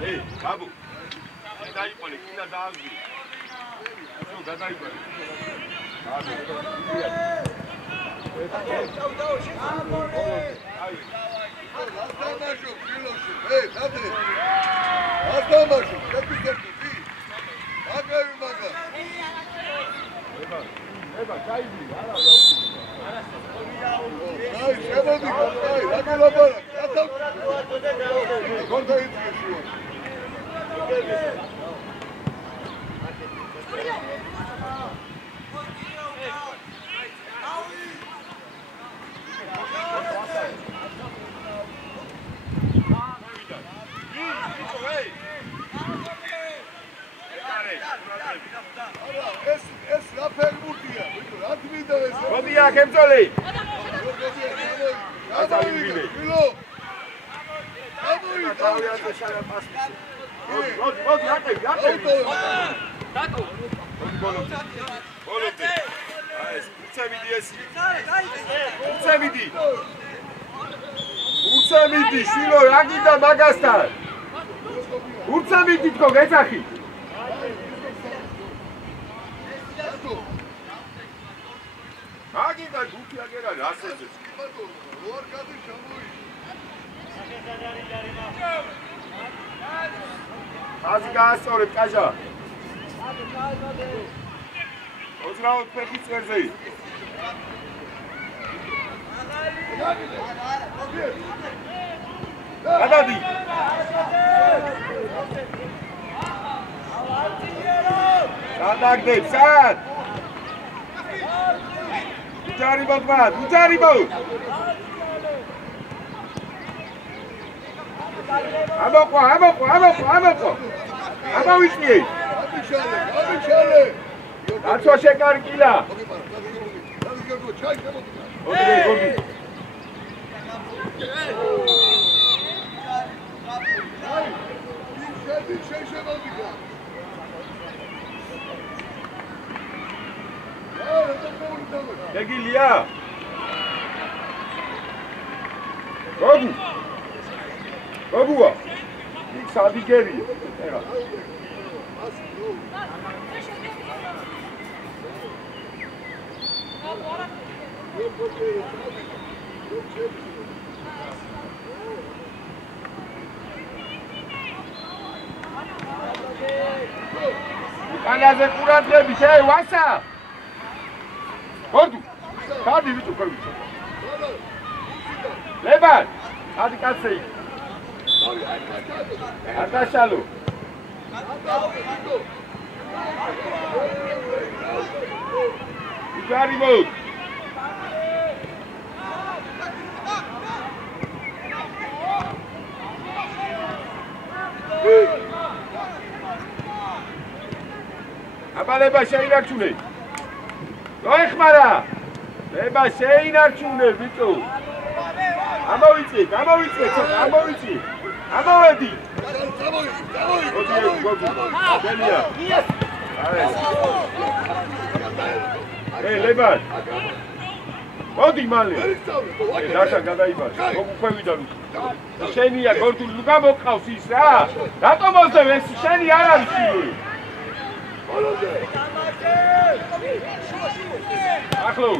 Hey, Babu. Dai pole, kina davi. Acho gadai pole. Rodía, Kemzoli! Urcamidi, Shilo, Ragida, Magastar! Urcamidi, tko, Gezachi! Agida, Guki, Agera, Rasses. Azgas or Kaja. What's wrong with Pekki Thursday? Adadi. Sadak Dev, Sad. Ujari Bagmad, Ujari Bau. Amoko. That's what Shekar Kila. Egilía. Gogu. Gogua. Sabe que ele. Olha as curas de você, Wasa. Gordo. Cadê o teu cabelo? Leva. Cadê cacei? Atachalo. Very good. აბა შეინარჩუნე. მოეხმარა. ება შეინარჩუნე ბიჭო. ამოვიწი, ცოტა ამოვიწი. ამოვედი. ლებან. მოდი მალე. დაშა გადაიბარე. მოგვხვევიდან. შენია გორდული ნუ გამოყავს ის რა. რატომ მოძებ ეს შენი არ არის სიუი. ახლო.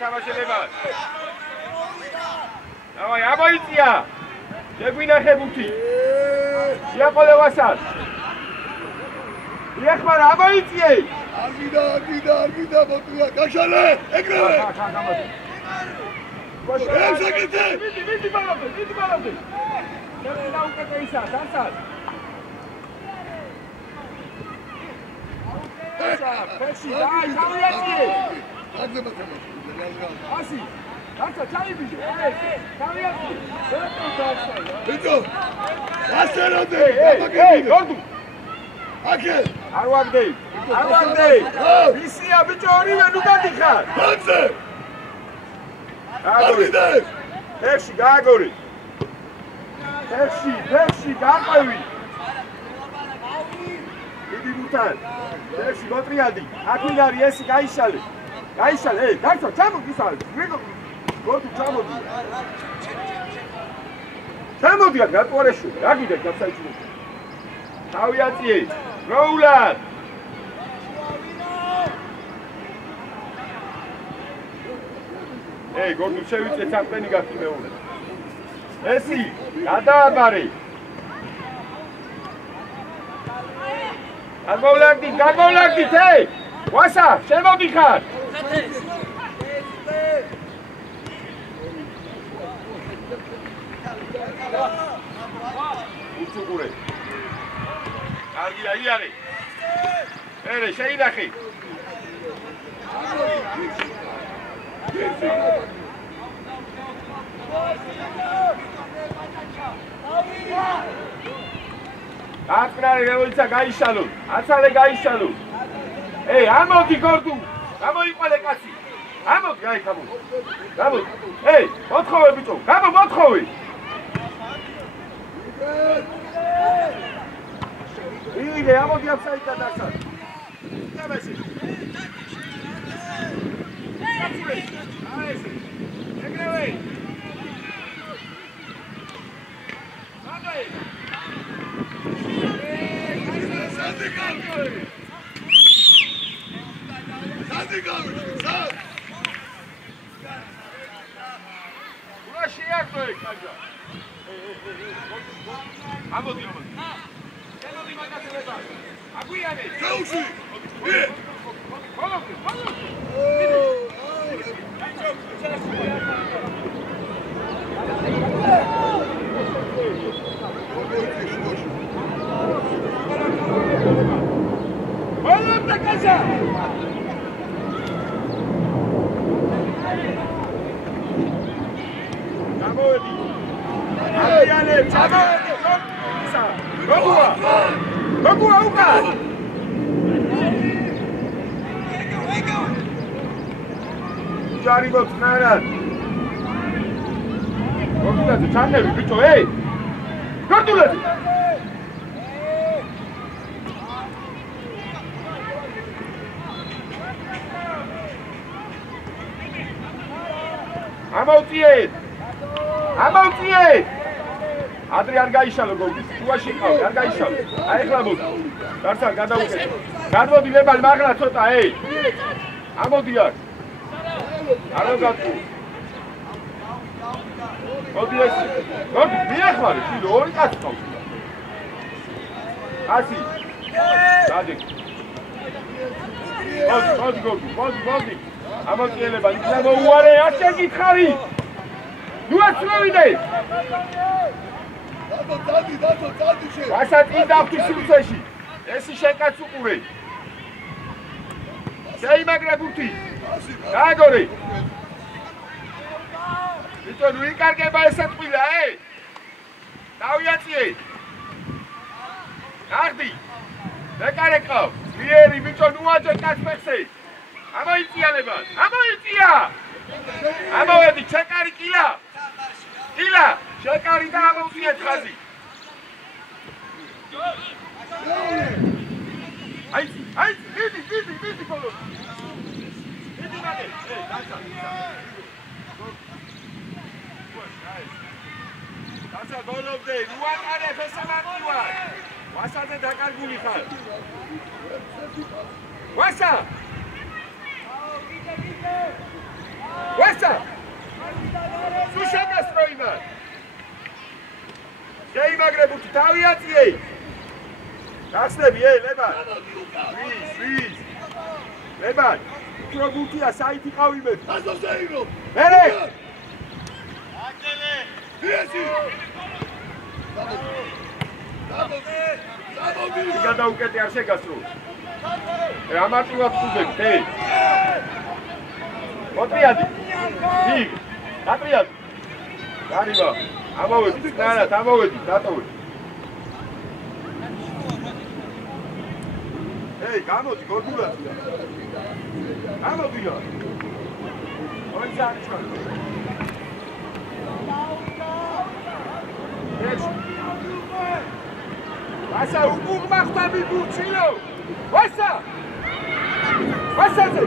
თამაში ლებან. დავაი აბოიწია. შეგვინახე ბუთი. იაყოლე ვასალ. იახმარა აბოიწიე. არ გიდა მოწია გაშალე ეგრევე. ესაკეთე. მიდი ბალავდე. და უკეთე ისა, დასალ. ფეში, დაი, თავიაცი. ასი. Asa, çayibidi. Taviatı. Bicho. Aslanode. Hey, gordu. Ake. Arvagdey. Bisiya bicho orive nugadikha. Hanse. Arvide. Pershi gagori. Pershi gaqavi. Idi butan. Pershi gotriadi. Akwinari esi gaishale. Hey, darso, çamo gisal. Gordu çamodi. Çamodi gatvoreshi. Ra gida gapsaichune. Taviatsi. Roulad. Hey, gordu shevitse çampeni gaktimeule. Esi, gadaabare. Gadmolagdi, hey! Wasa, shemodikhat. Uçukure. Argi. Ere, sheidakhi. Aqnare revolitsa gaishalun. Atsale gaishalun. Hey, amodi gordu. Gamoiqvele katsi. Amodi, ay, gamodi. Hey, motkove bicho. Motkove. Ide, amodi apsaita dasal. Davesi. Aese. Egreve. Andai. გოგუა უკან. ჯარი მოწნარად. გოგულაძე ჩანები ბიჭო, ეი! გოგულაძე! ამოვწიეთ! ამოვწიეთ! ადრე არ გაიშალო გოგის, შუაში ყავი, არ გაიშალო. აი ეხლა მოდი. გარსან გადაუკეთე. გადმოდი ლებალი მაგლა ცოტა, ეი! ამოდი აქ. არა გაწუ. მოდი ეს. მოდი, მიახმარე, შილო, ორი კაცი ყავს. კაცი. დადი. მოდი, გოგი, მოდი. ამოწიელება, იქნა მოუარე, არ შეგითხარი. ნუ აცნობიდე. დადი შე. ვასატი დავთი სულწეში. ესი შენ კაც უყურე. შეიმაგრე ბურთი. გააგორე. ბიჭო, ნუ იკარგება ესა ტყილა, დავიაწიე. ნახდი. მეკარე ყავ. ძლიერი ბიჭო, ნუ აჯე კაცმეხზე. ამოიწიალება. ამოიწია. ამოვედი, ჩეკარი კილა. კილა, ჩეკარი და ამოვწიეთ ხაზი. აი, მიდი ხოლო. მიდი მაგე. დაცა. დაცა გოლობდე, უატარე ფესამანტივა. ვასაძე დაკარგული ხარ. ვასა. ვასა. სუშაგასროიმა. შეიმაგრებუთი თავიაწიე. გასწრები, ლება. ვის. ლება. უფრო გუთია საითი ყავი მე. გასწრებო. მერე. აკელე. ვიესი. დამოდი. გადაუკეთე არ შეგასრო. ამარტივად ხუძებ, მოტრიადი. იქ. დატრიადი. გარიბა. ამოვედი, წნარად, ამოვედი, დატოვე. გამოდი, გორგულაძე. გამოდია. ორი წარჩვა. ეს. ვასა უგურმახტები ბურჩილო. ვასა. ვასაძე.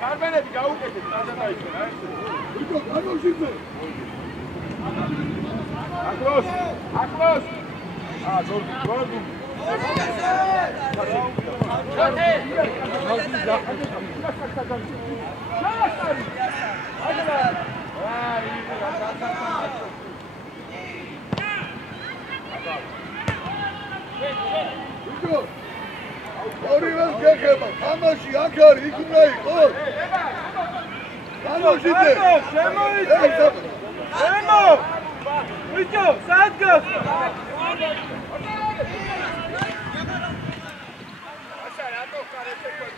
კარბენები გაუკეთეთ, გადაიჭრა ეს. ვიკო, გადავშიძე. ახლოს. გორდუ. ორივე გეხება, თამაში აქ არის, იქ უნდა იყოს. განოშიდე. შემოიწე. შემო. ვიჭო, სად გას? ასა რატო ხარეთე ხო?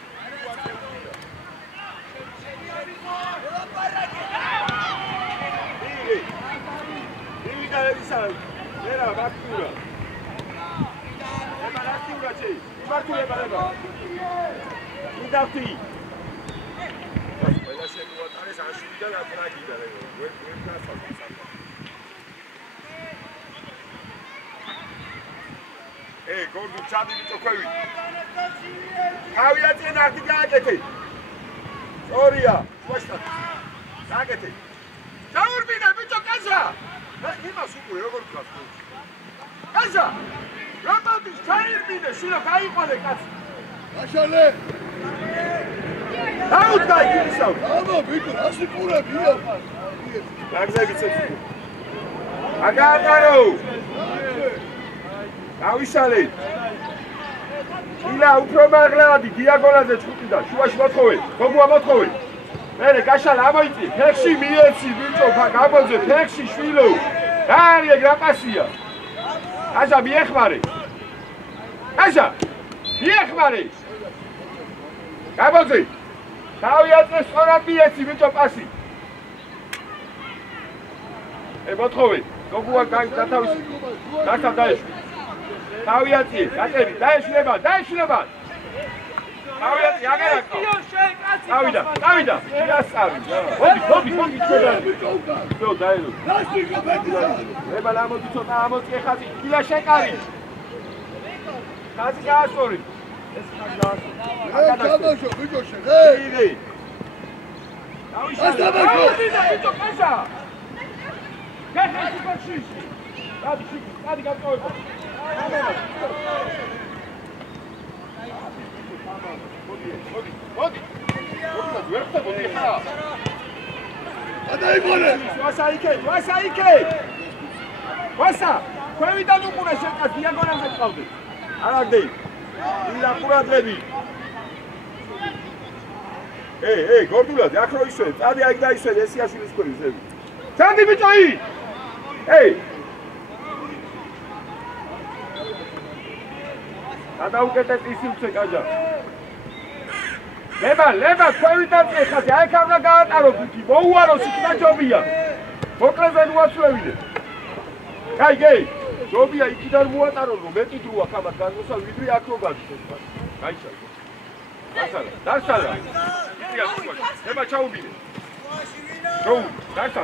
იგი დაეცაა. მერა ბაქტურა. ება ბაქტურა ჩი. მარტულება. მიდავთი. ყველა შემოატარეს აშვილიდან აკრაგიდა რა. ვერ გასაცხა. გორდუ ჩადი ბიჭო ქვევი. თავიაწიე ნახტი გააკეთე. სწორია, შუაშტა. გააკეთე. ჩაურბინე ბიჭო კაზა. იმას უყურე როგორ ვქავს. კაზა. რამბავდი ჩაირბინე, შილო გაიყვანე კაცი. გაშალე. დაუდგა იქისავ. აბა ბიჭო, ასე ყურებია. გაგზები ცეცხლი. აგაატარო. ავიშალე. ილა უფრო მაღლადი დიაგონალზე ჩხუტი და შუაში მოთხოვე. გოგუა მოთხოვე. მერე გაშალა ამოიწი ფეხში მიეცი ბიჭო გაბოძე ფეხში შვილო დაარიე გრაპასია აშა მიეხმარე აშა მიეხმარე გაბოძე თავი აწეს სწორად მიეცი ბიჭო პასი მოთხოვე გოგუა გათავისი დასა დაეშვი თავი აწიე გაწევი დაეშლება თავი აწი აგერაკო დავიდა იასავი მოდი ჩოდარი დაელო ება ლამოდი ცოტა ამოწე ხაზი კილა შეკარი ხაზი გაასწორი ეს ხაზი გაასწორი ბიჭო შეგე დავიშალე ბიჭო კაშა გახეთი ბოქში დადი გაწოვე მოდი ვერ ხტები ხა ადაიბორე ვასაიკე ვასა ქვევიდან უყურე შეკას დიაგონალზე წავდი არაგდეი ილა ყურადლები გორდულაძე აქ რო ისვენ წადი აქ დაისვენ ესიაშვილის ქვევი ზევი ჩანდი ბიჭოი გადაუკეთეთ ისივცე გაჯა ლება ქვევიდან წეხაზე აი ქავნა გაატარო ბუთი მოუარო სიტყვა ჯობია მოკლეზე უაცვლევინე გაიგე ჯობია იქიდან მოატარო რომ მეტი დროა ხამად განმოსალ ვიდრე აქ რო გადის გაიშალა დასალა ლება ჩაუბინე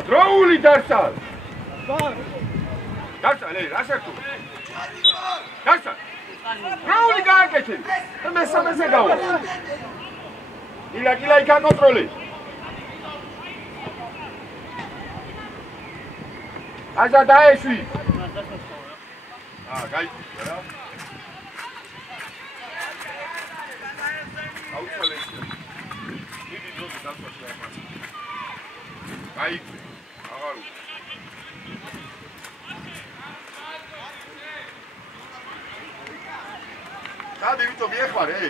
დროული დასალ რასაკუ დასალ დროული გააკეთე მესამეზე გავა Ila ikka kontrolli. Aja daeshi. Gai. Ausfallenste. Nidi drücken, das war schwer. Gai. Agaru. Dade Vito მიეხმარე,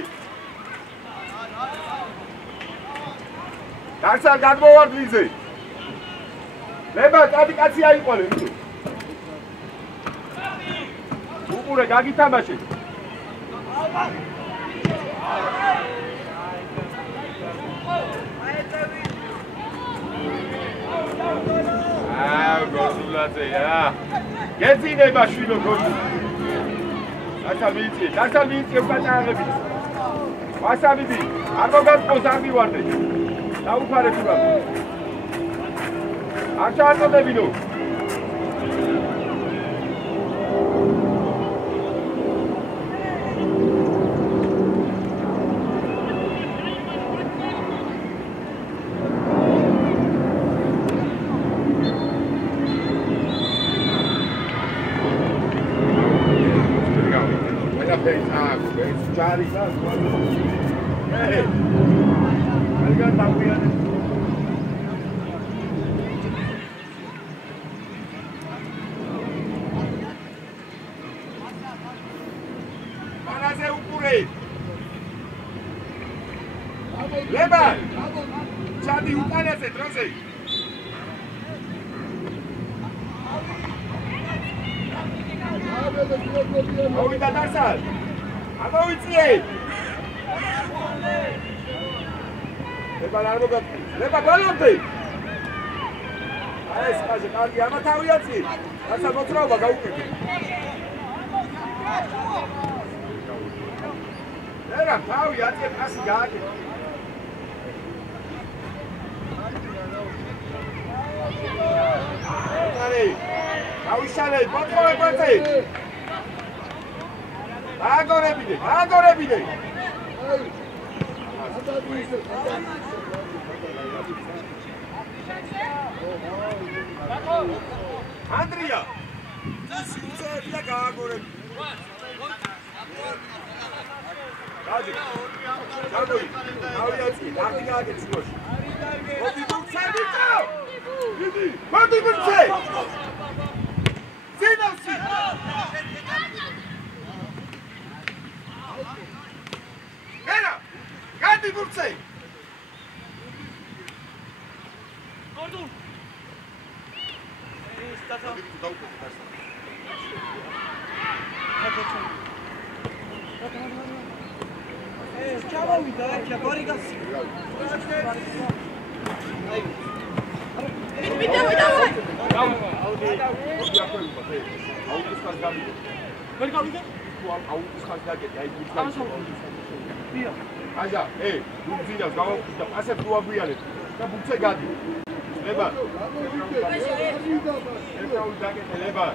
Darsa გადმოვარდლიზე. ნება წადი კაცი აიყვანე ვიტო. უყურე გაგითამაშე. გორდულაძე გეძინება შვილო გორდულ. დასა მიიწე პატარები. ვასაბიდი არ მოგაწყვოს არ მივარდე. დაუფარე თულა. არ ჩააწოდებინო. Eba balonte. Ai skaze კარგი ამა თავიაცი. რაცა მოძრაობა გაუკეთე. ერა თავიაცი ფასი გააკეთე. არი. გავიშალე, მოთხოვებაზე. აგორებიდე. Andrea! Uțările gaagore! Raji! Carboi! Auiați! Arti gaageți goși! Moti burțe! Moti burțe! Țină-ți! Era! Gati burțe! Aja, Luzinha, passa a tua guia, tá muito cegado. Leva. Leva.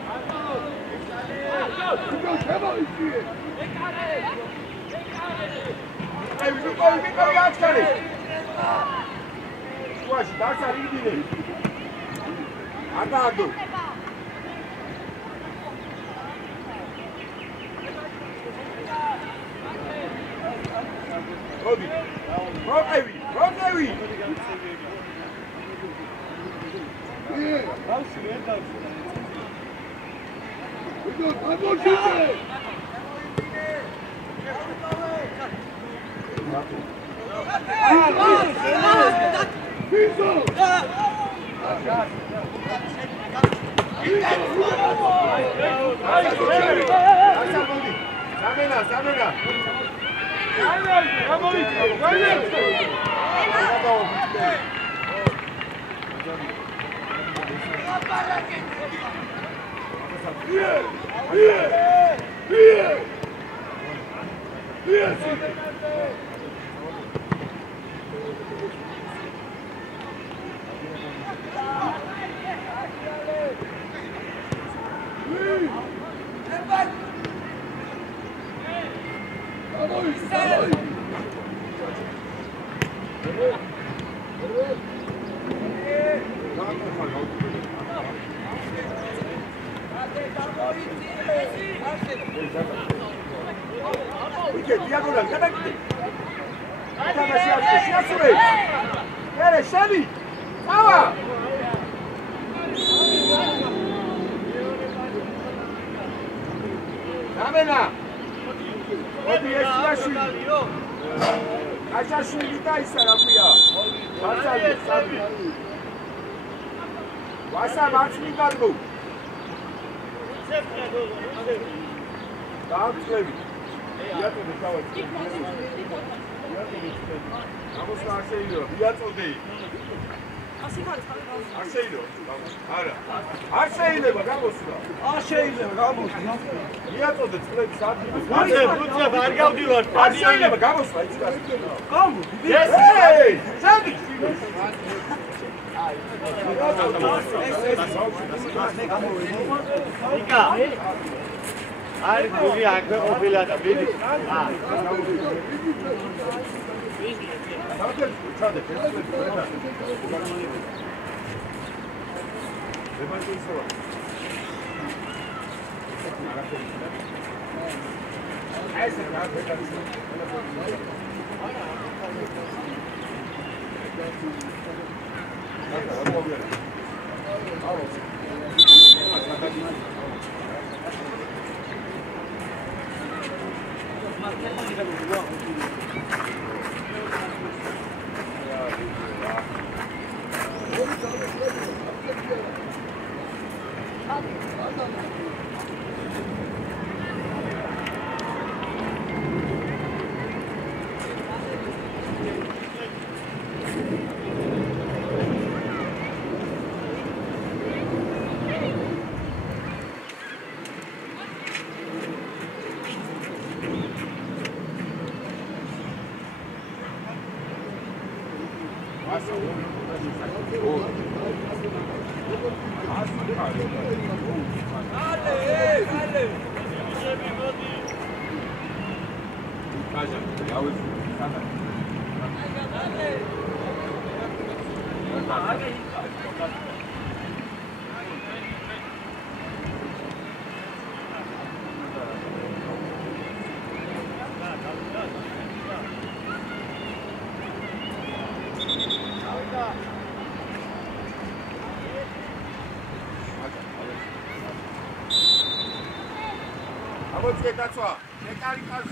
That's all. They can't pass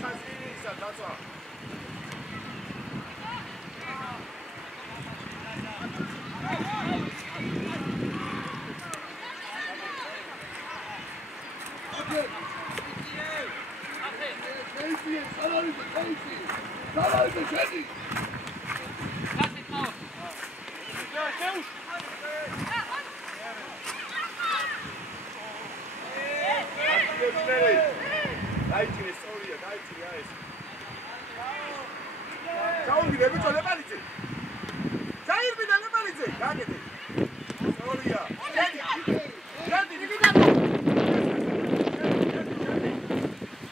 that's all. დაიჭირე სწორია, დაიჭირე აი ეს. ჩაუდგინე ბიჭო ლებალიძე. ჩაირბინა ლებალიძე, გაგეთე. სწორია. ჯედი.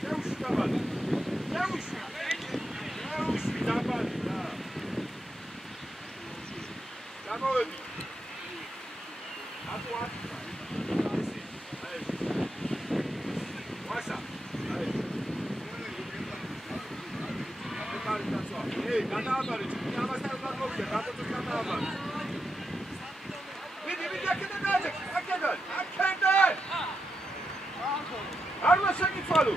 ჩაუში დაბალი. ჩაუში დაბალი. გამოვედი. ატო ატო. გადააბარე, ამასთან უნდა მოვიდე, გადაწყვეტ გადააბარე. მიდი, აქედან დააჭე, აქედან. არ მოსეკიცვალო.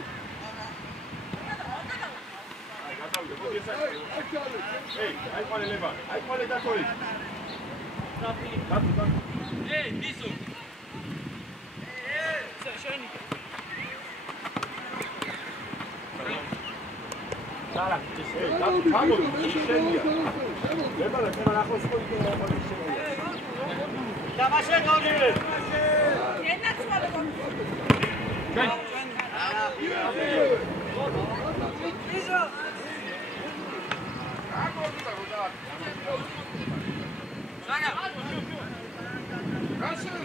აი, გადავიდე, მოდი ეს აი. აი ყოლება, აი ყოლე დათოი. დათო. მისო. შენი. Sara, vamos, Xenia. Lembra que era ახლოს ხო იქნება ახალი Xenia. Დამაშე გოლი. ენა ცვალე გოლი. ისო. აგორდა გოდა. Sara. გასულ.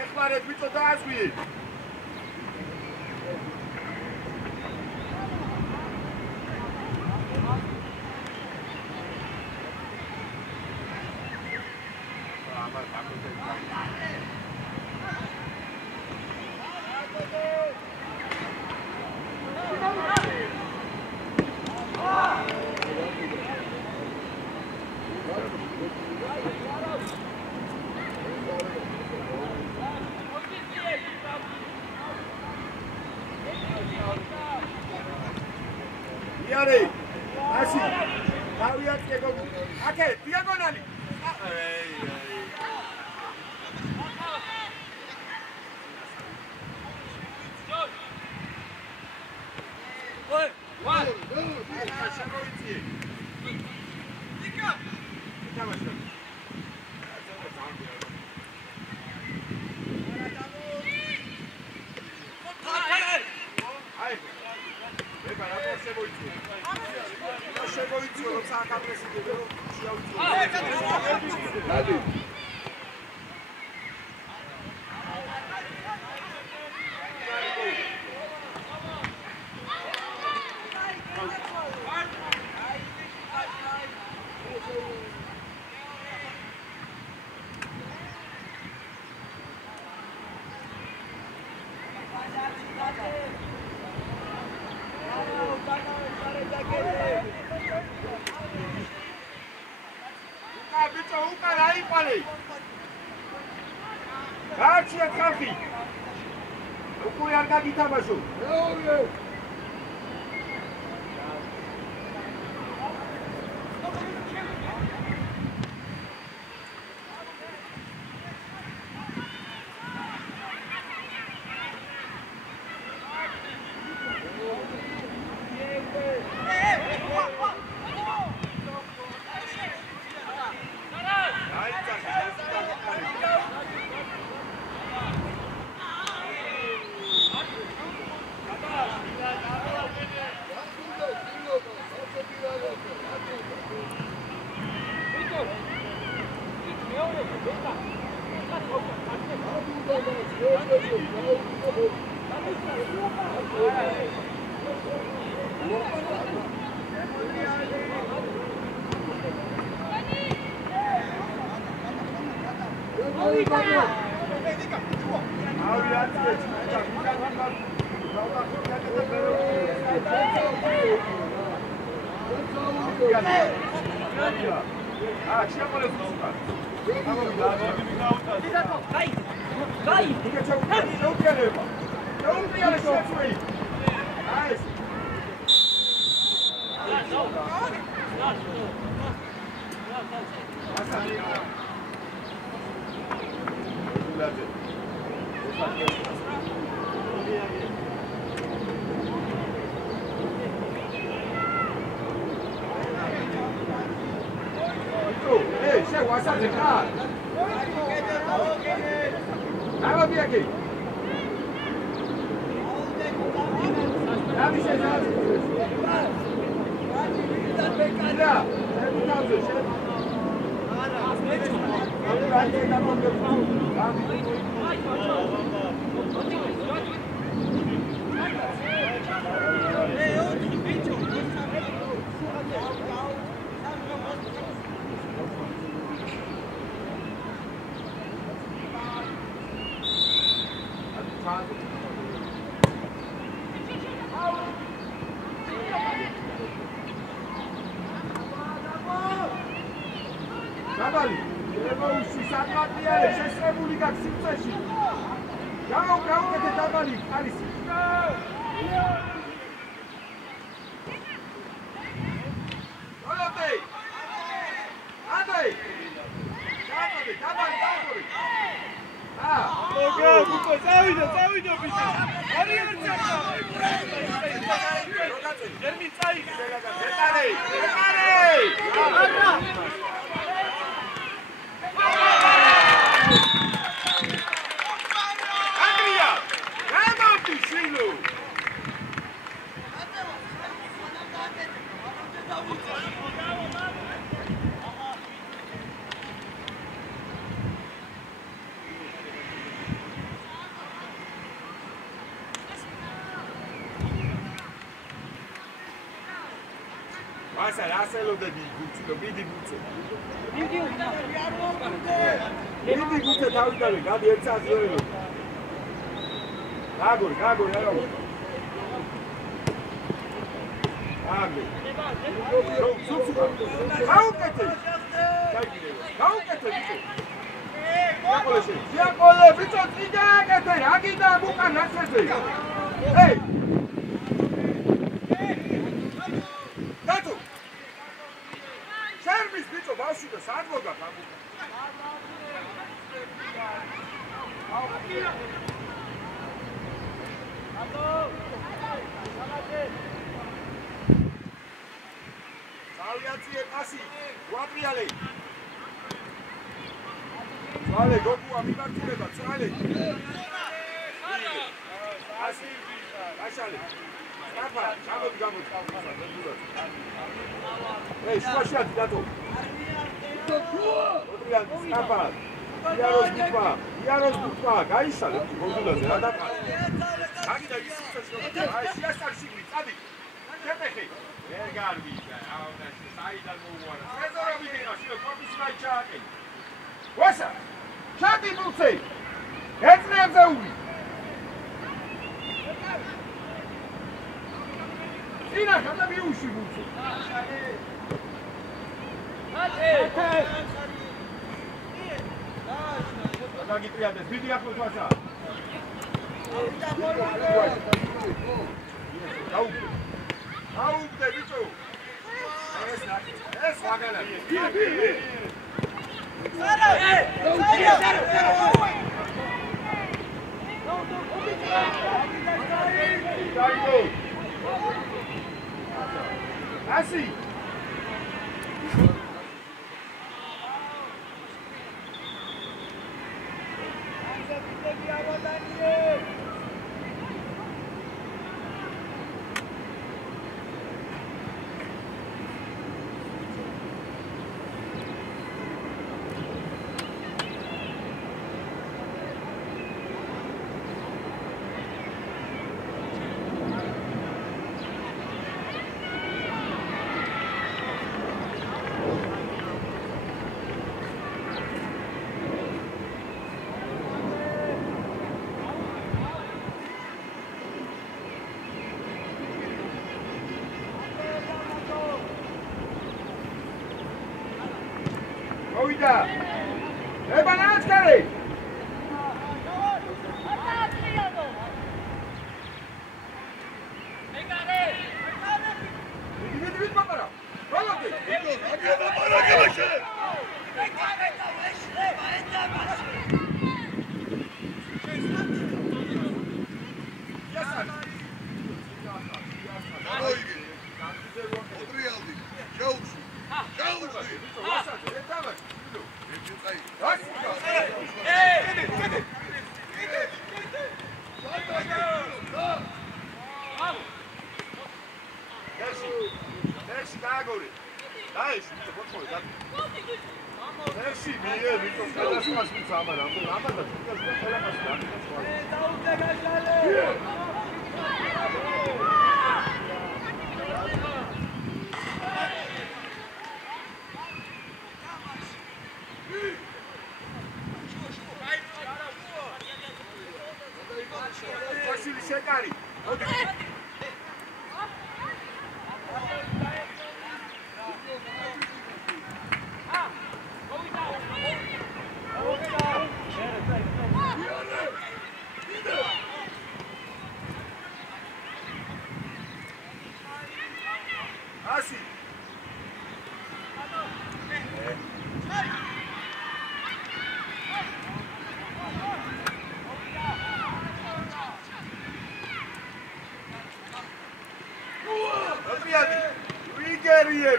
ეხმარეთ ვიწო დაასვიე. Iare, así, había que go. ¿A qué? Diagonal. Garcia Cafi. Ukuri ar gagitamașu. გინდა. ებანა აჩქარი.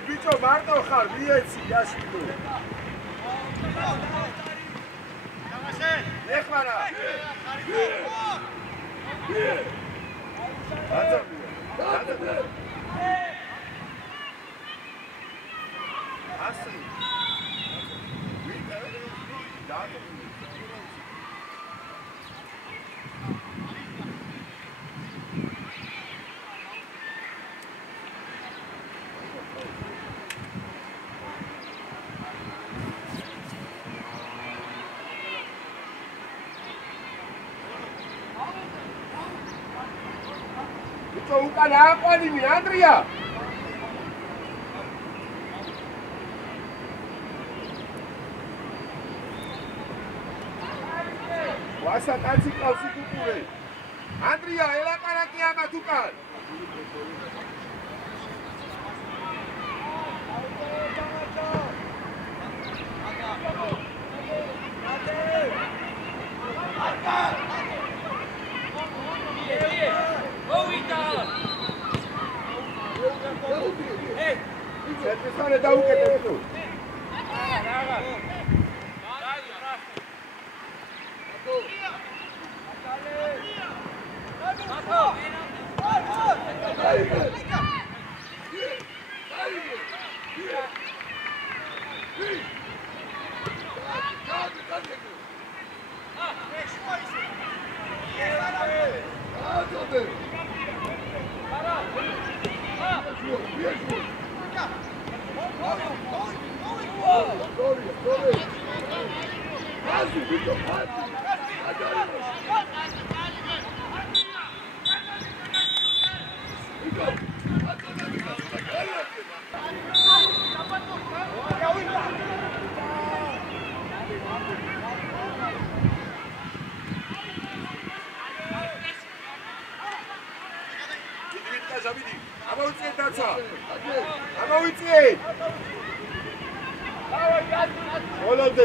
ბიჭო მარტო ხარ მიეცი იაშკილო დამაშე ეხმარა უკანა აყვანინი ანდრია ვასა კაცი კაცი კუკურე ანდრია ელაპარაკი ამათ უკან Hey, დაუკეთე თუ.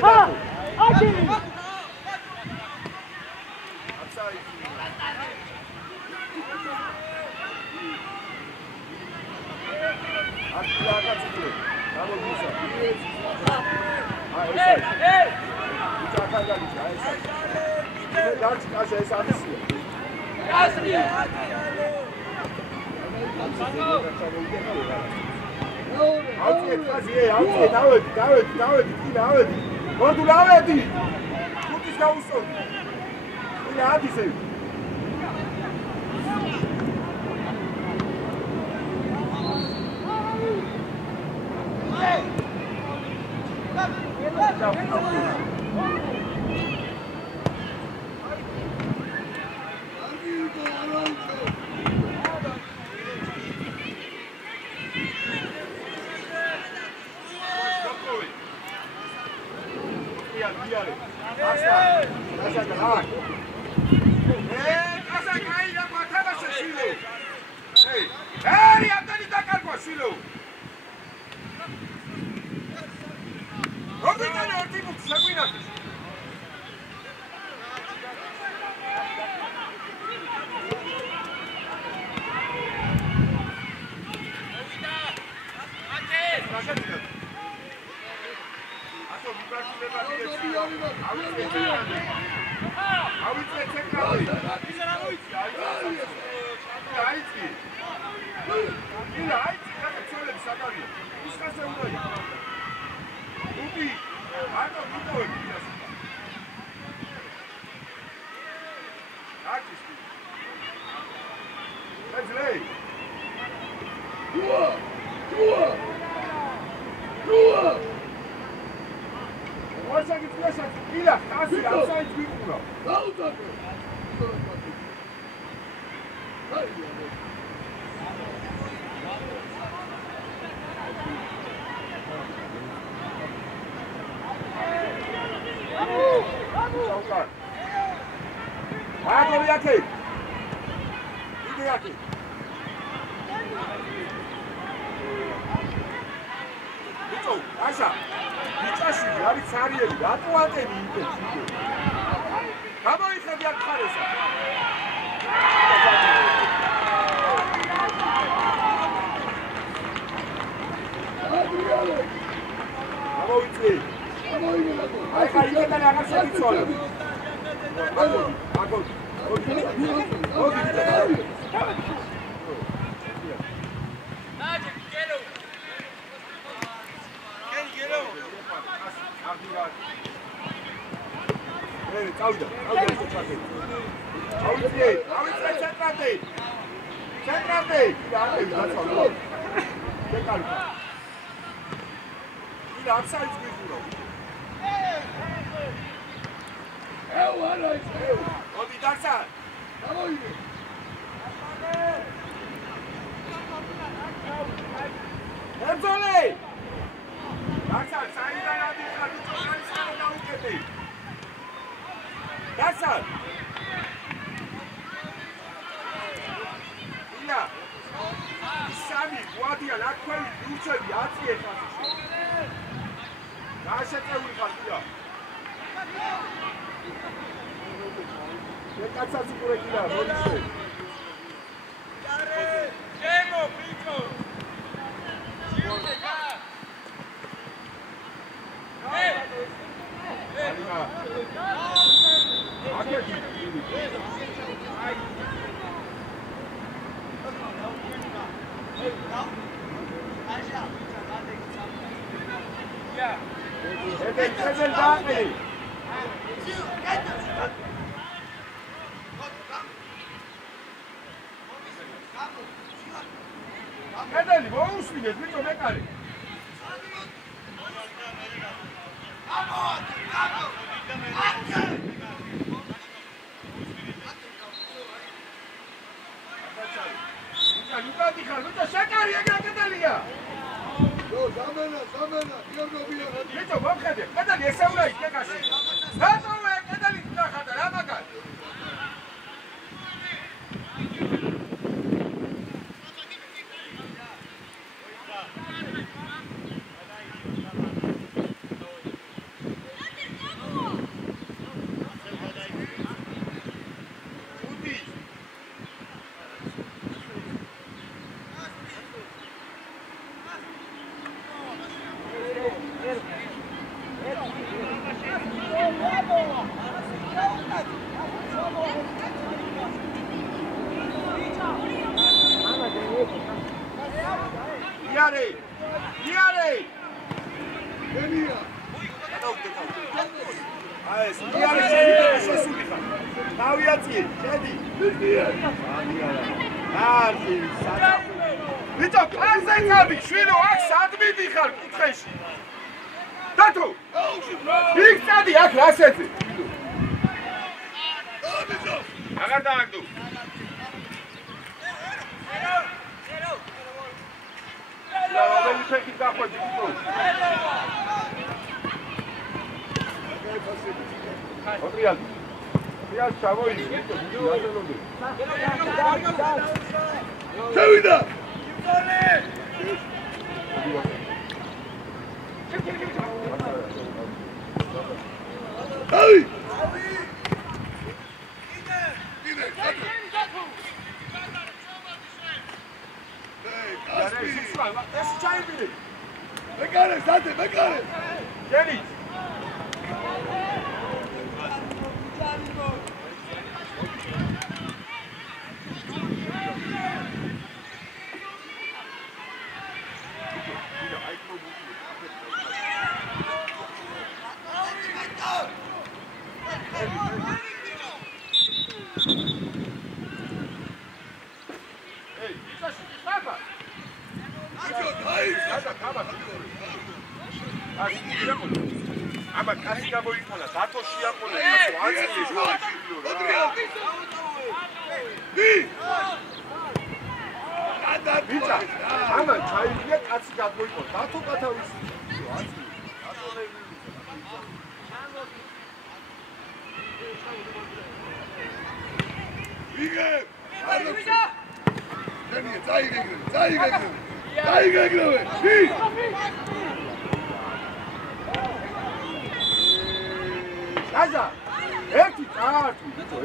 რა. გიარე. ახლა. დასაკა რა. კასა კაიდა მათაბაშე შილო. ერი ამდენი დაკარგვა შილო. როგორია ერთი ბუქს საგვინახეს? ოტრიალ. რეალ ჩავოი, გასელოდი. შევიდა. დავი. ეს ჩაიბილი. მეკარე, ზადე, მეკარე. გენი. აბა კაცი გამოიყოლა, დათო შეაყოლა, აცილე შუაში. დი! ბიჭა, ამა ჩაიგია კაცი გამოიყოლა, დათო გათავისი. იგე! დენია, წაიგეგრე. დი! გაზა ერთი წაართვი ბიჭო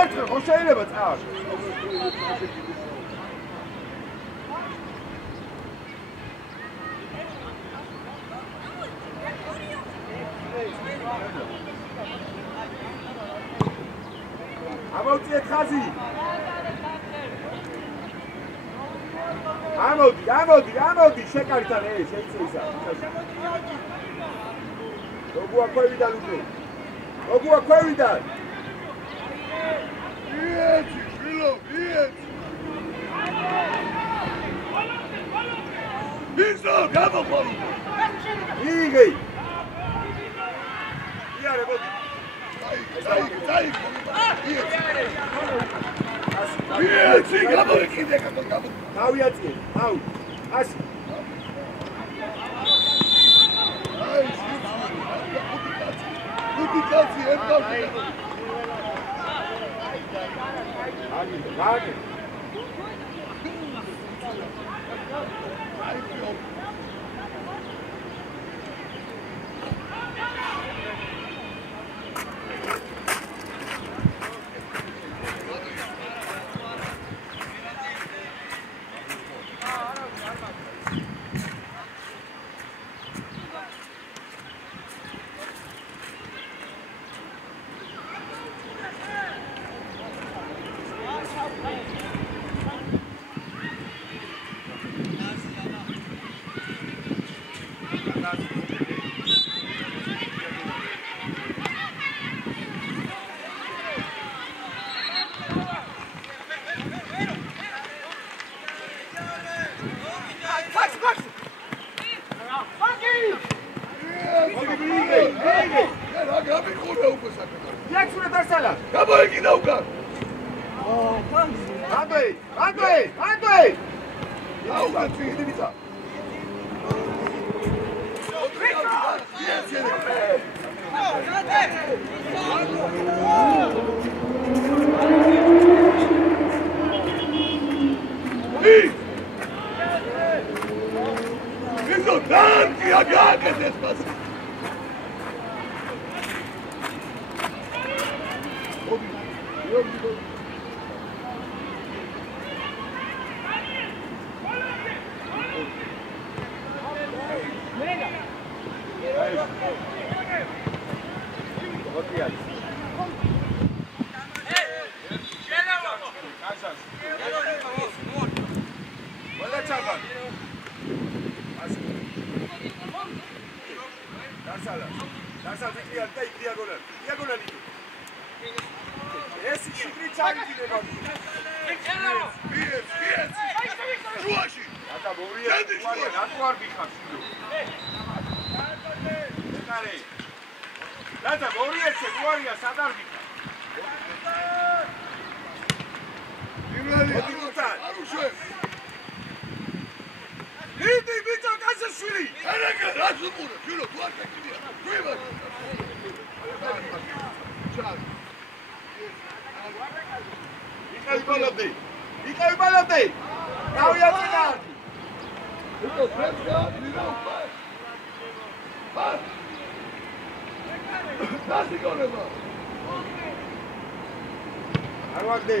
ერთი ხო შეიძლება წაართვი ამოვწიეთ ხაზი ამოდი შეკართან შეიძლება Ogua Quevida Luke. Ogua Quevida. Yes, Philo, yes. Bizo, gamo por. Ige. Iare bodi. Sai. Yes, gamo ikide gamo. Naviatsi, au. Asi. Катя, это Ладно. ბოლომდე. იყევი ბოლომდე. დავიაწინა. ვიკო, ფრენკა, ნინა. ჰა. დასი გონება. არ ვაგდი.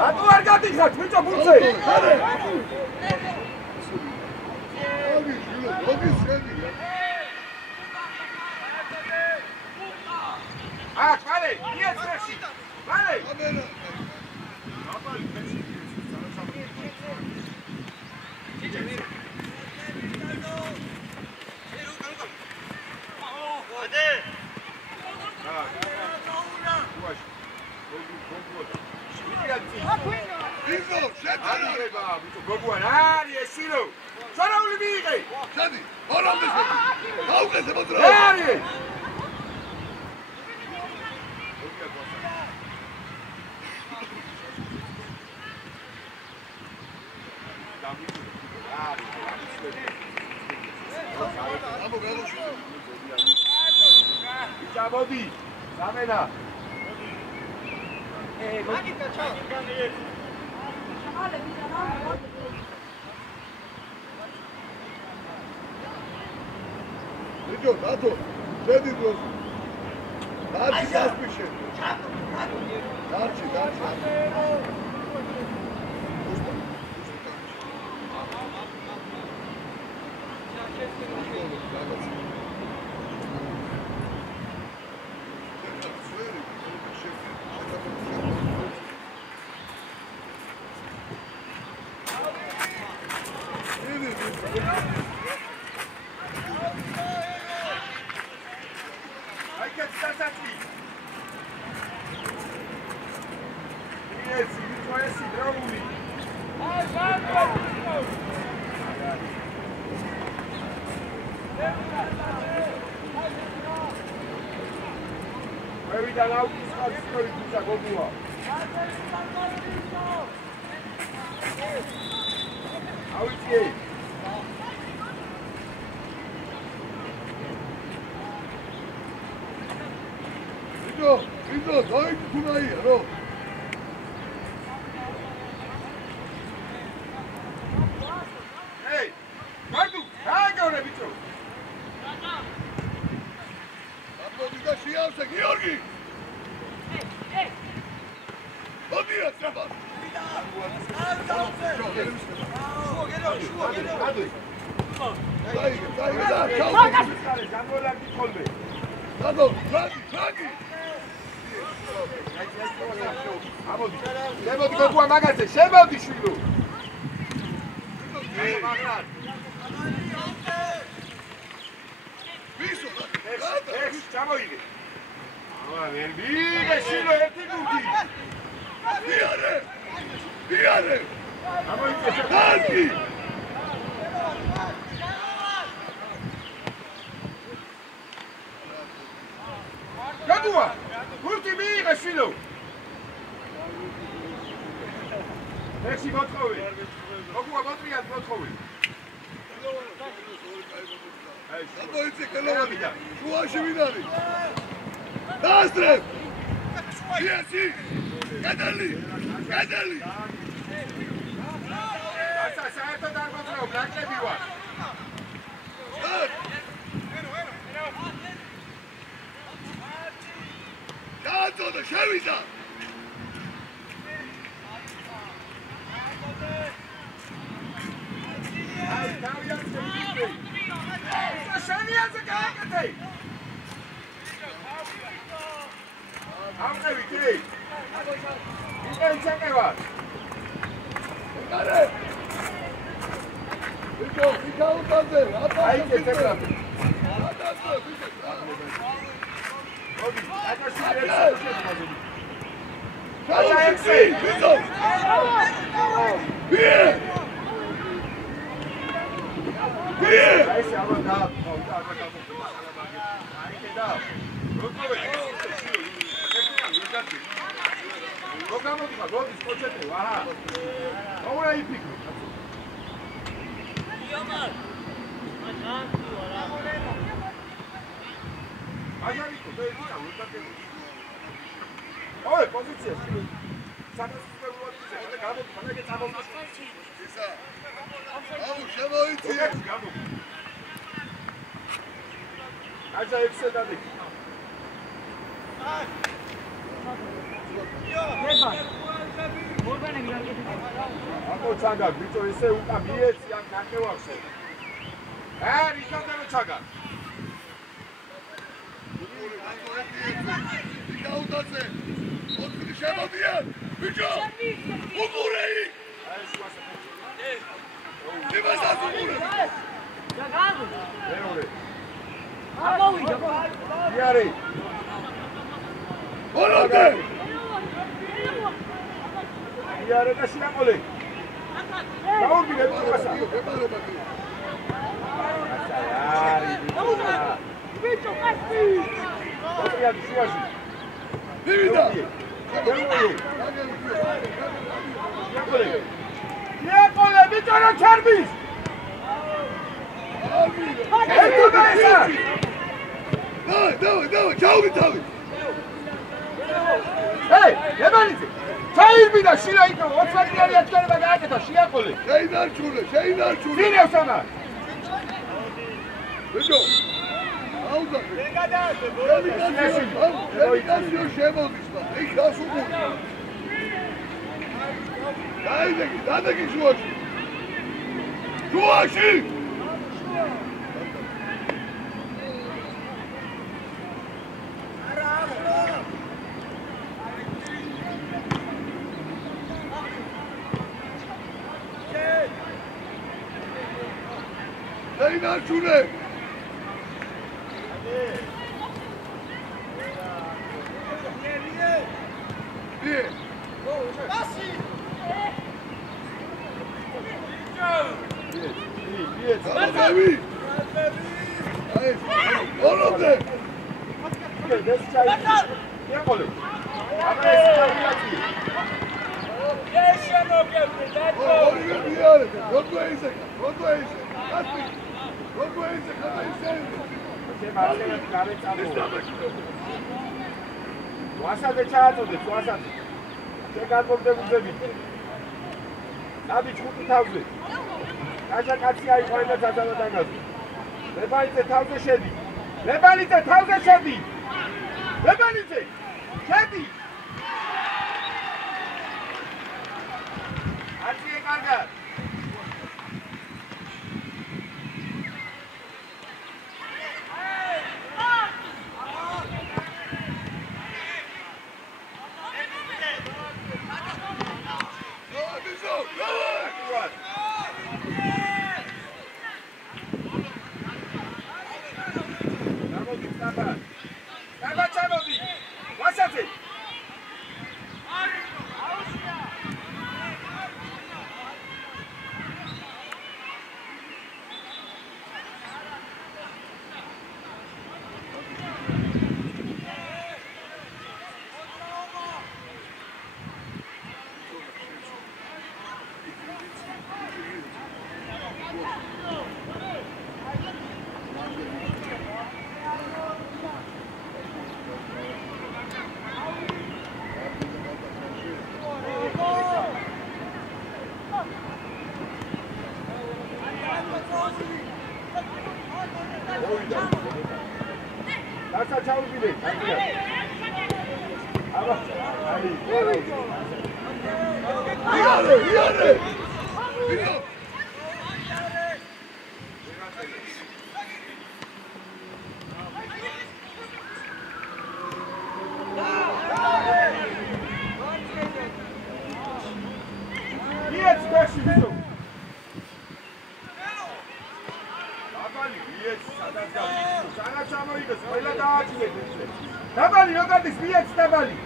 რატო არ გადიხარ, ბიჭო, ბურცე? არე. ოგი, შილო, ოგი შენია. კვალე, იესრეში. კვალე. ამერა. აბალი, ფეში. ვიზო, შეტანილი. გოგუან, არი ესილო. სარაული მიიღე. შედი, ორამდე შედი. გაუკეთე მოძრა. არი. ამო გადაშუქე. ჩამოდი. სამენა. მაგიტა ჩა. ვიდო, დათო, შედი დროს. დარჩი გასპიშე. დარჩი. ვიდო, დაიჭი თუნაია, რო. ეი, გარდუ, გააგავრე ბიჭო. აბოდი და შეავსე, გიორგი. მოდია, ტრაბა. შემოდი გოგუა მაგაზე, შემოდი შვილო. ვისო, ეს ჩამოიგე. ვერ მიიღე შვილო ერთი გუნდი. დიარე. ამოიწესე. დარკი. გოგუა, გუნდი მიიღე შვილო. ექსი მოთხოვე. გოგუა მოტრიად მოთხოვე. აბოიცი კელოვანი. შუაში ვინ არის? დაასწრებ. იესი. გადალი. ასა საერთოდ არ მოძრაობ, ნაკლები ვარ. დააწოდე, შევიდა. შენიაზე გააკეთე. ამყევი კი. იქენ ჩაკევარ. არე. ვიდო, ვიკაუტაზე, აიქე წეკრაფი. ატასო, ვიდო. მოდი, აკაშირი ექსპოზიცია. ჩავა ექსი, ვიდო. აი ეს ამა და აიქე და როთოვე მოგამოდიხარ, როდის კოჩეთე ვაჰა. ოღონდ იფიქრო. იომარ. აჯანტი ვარა. აჯანტი და ის ჩავდაკე. ოე, პოზიცია. ისა. აუ შემოიწია. აჭა ექსე დადი. აკო ჩაგა ბიჭო ესე უკა მიეცი აქ ნახევარზე. რისადმე ჩაგა. გაუდაზე. ოთხი შემოდიან. ბიჭო. უყურეი. იმასაც უყურე. ჯაგადო. მეორე. ამოვიდა. იარი. ოროდე. იარე და შინაყოლე. გაუდგინე თუმცა. ემალება კი. ბიჭო, კაცი. ოტრიადი შუაში. მივიდა. იაკოლე ბიჭო რა ჩარბის. დავი, ჩაუდი თავი. ჰეი, ემანიცი. ჩაირბიდა შინა იქ 20 მეტრიანი აცქარება გააკეთა შიაკოლე. შეინარჩუნე. ძინევსანა. ბიჭო. აუზა. დელიკაციო შემოდის და იქ გასუყური. დაიდეგი შუაში. შუაში. შეინარჩუნე. ვასადე ჩააწოდეთ, ვასადე. შეგარბობდებულებით. დადი 5 თავზე. კაჟა კაცი აიყვანა ძაძალადანაზე. ლებანიძე თავზე შედი. ლებანიძე თავზე შედი. ლებანიძე შედი. აცი კარგა. That's a child village. Dabali, look at this, yes, Dabali.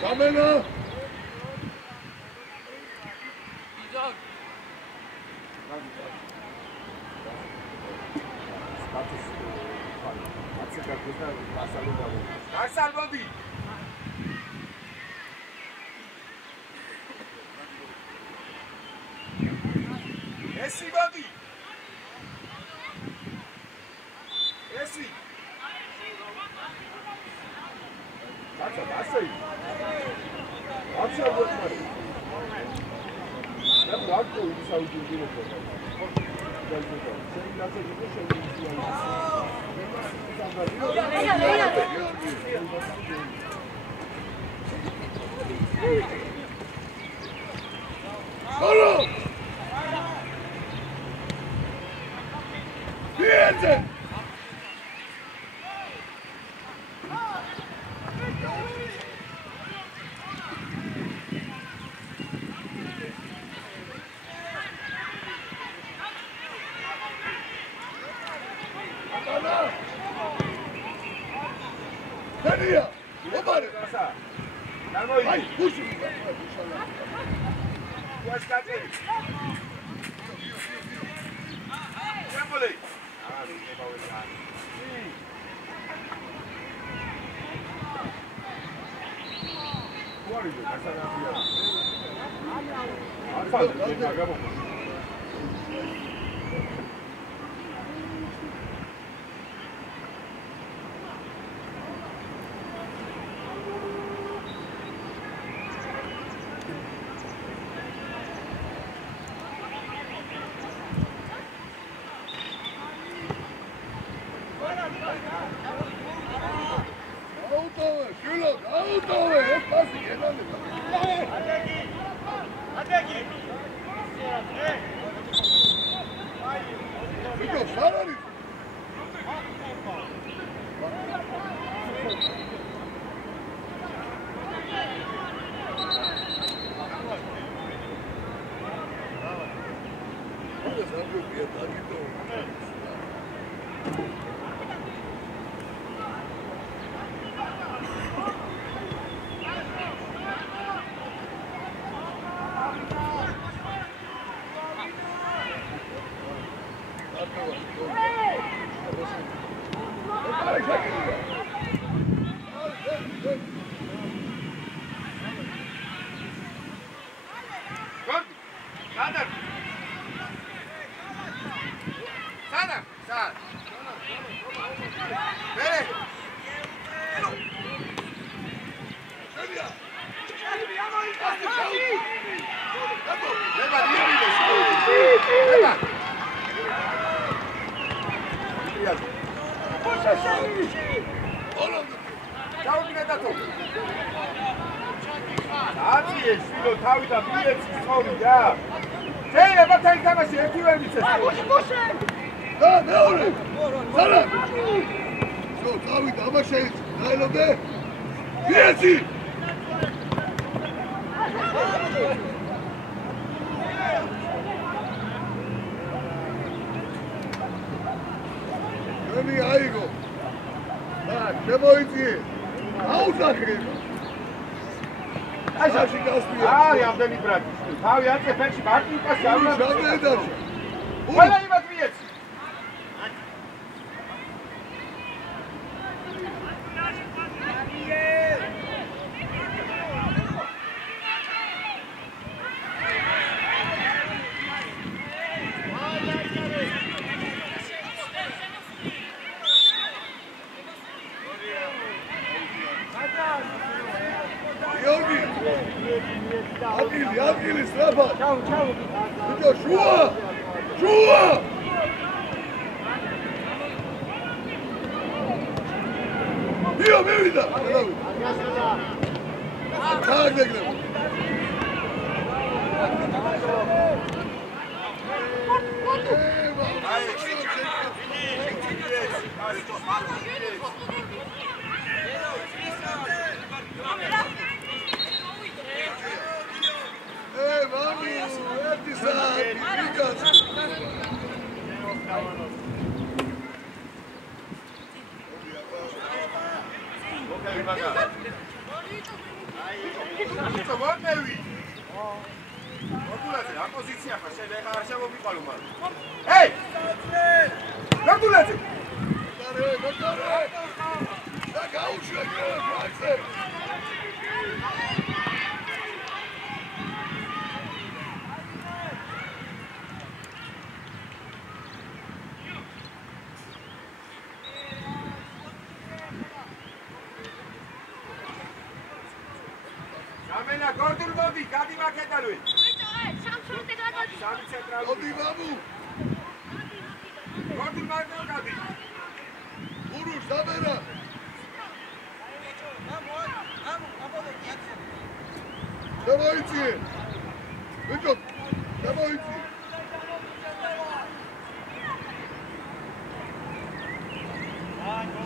Kamera. Marcel Bobby. Messi Bobby. კაცად ასე აბსოლუტურად მოხმარი და ვაკო ისაუჯიო ამენა გორდულ მოდი, გადი მაკეტალვე. ბიჭო, სამსურთი გადადი. სამი ცენტრალური. მოდი მამუ. გორდულ მარტო გადი. გურუშ დამერა. გამოიწიე. ბიჭო, გამოიწიე.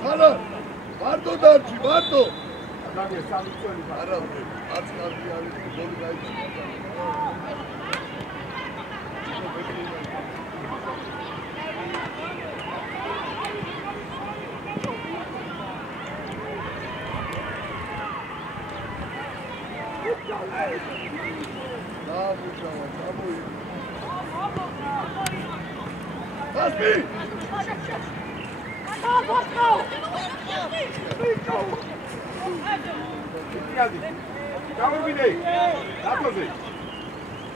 ხალა, მარტო დარჩი, მარტო. დაგე სამი წელი არა, არც კარგი არის, გოლი გაიწია. Aspi! Davide, datoze.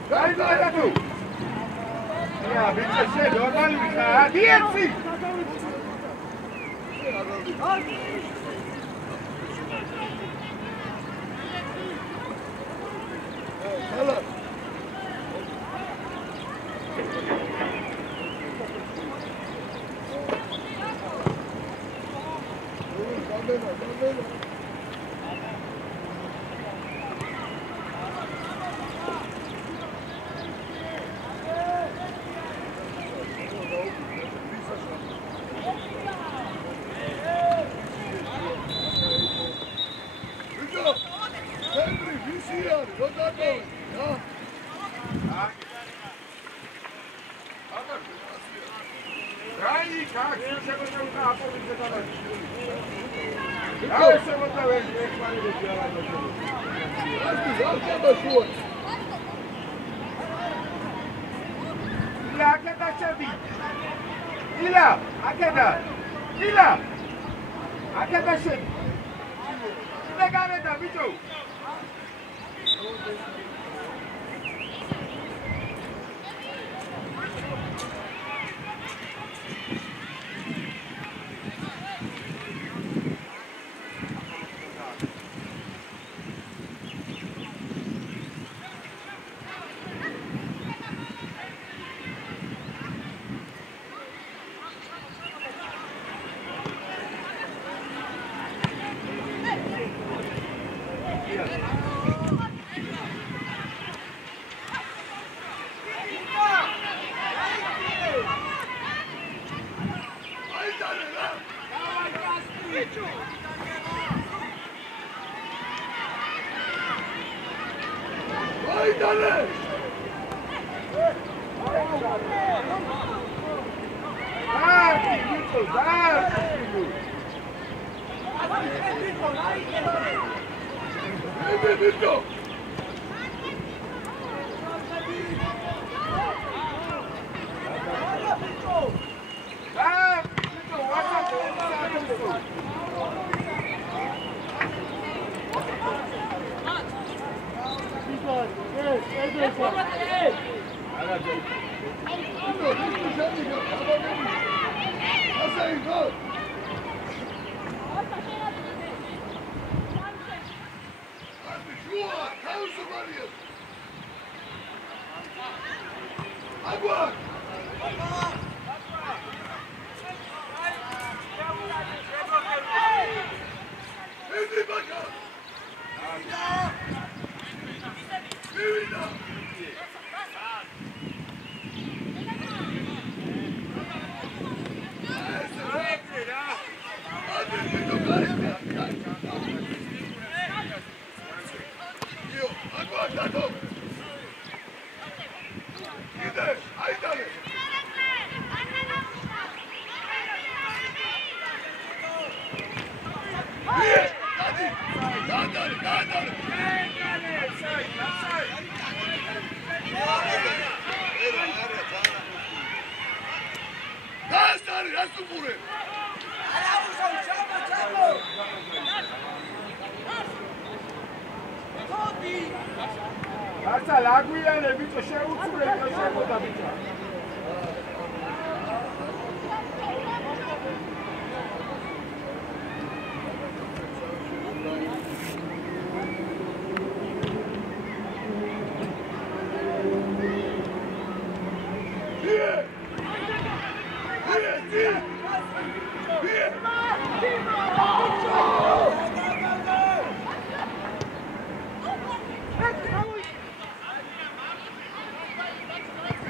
Dai, tu. Ja, bitte schön, normal wie da. Dieci. Hala.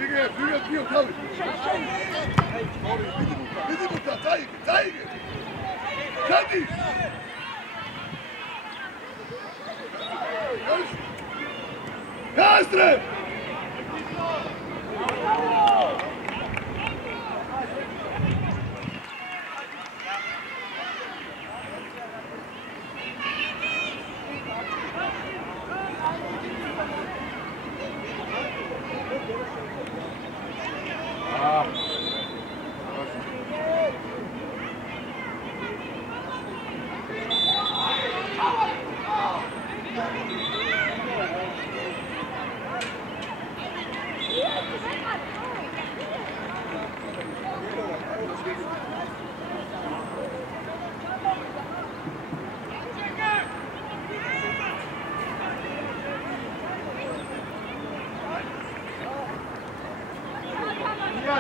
გიო თავი. დიდი მუქა, წაიგე. ჩადი. გასტრე.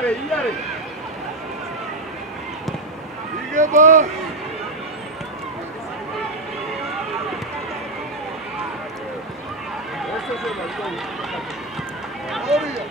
იარე. იგება. ორია.